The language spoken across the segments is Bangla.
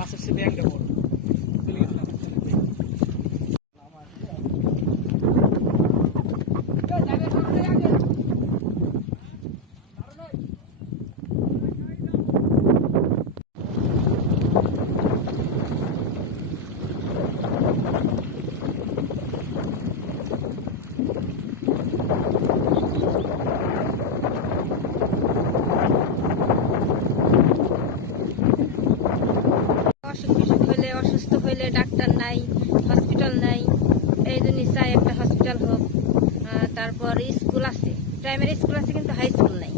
Passa-se bem, meu amor. অসুখ বিসুখ হলে অসুস্থ হইলে ডাক্তার নাই হসপিটাল নাই। এই জন্য চাই একটা হসপিটাল হোক তারপর স্কুল আছে। প্রাইমারি স্কুল আছে কিন্তু হাই স্কুল নাই।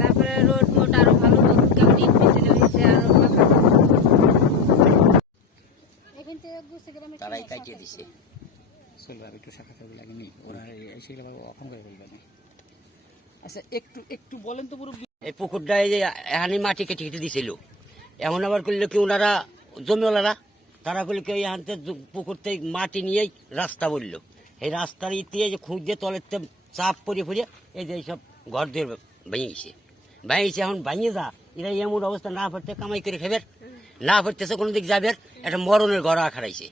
তারপরে রোড মোড আরও ভালো হোক কেমন ইট হয়েছে আরও তারাই কাটিয়ে দিছে। চলবে একটু শাখা থাকবে লাগেনি ওরা সেগুলো অখন করে বলবে না। আচ্ছা একটু একটু বলেন তো পুরো এই পুকুরটা এই যে এখানে মাটি কেটে কেটে দিছিল। এমন আবার করলে কি ওনারা জমিওয়ালারা তারা করলে কি থেকে পুকুর থেকে মাটি নিয়েই রাস্তা বলল। এই রাস্তার ইতিয়ে যে খুঁজে তলের চাপ পরে পড়ে এই যে এইসব ঘর দিয়ে ভেঙে গেছে ভেঙে গেছে এখন ভেঙে যা এরা এমন অবস্থা না পড়তে কামাই করে খাবে না পড়তেছে কোনো দিক যাবে একটা মরণের ঘর আখাড়াইছে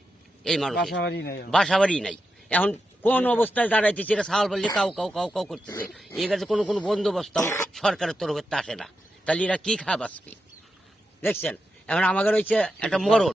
এই মানুষ বাসাবাড়ি নাই বাসা বাড়ি নাই। এখন কোন অবস্থায় দাঁড়াইতেছে এটা সাল বললে কাউ কাউ কাউ কাউ করতেছে। এর কাছে কোনো কোনো বন্দোবস্ত সরকারের তরফে আসে না। তাহলে এরা কি খা বাঁচবে দেখছেন? এখন আমাদের হচ্ছে একটা মরণ।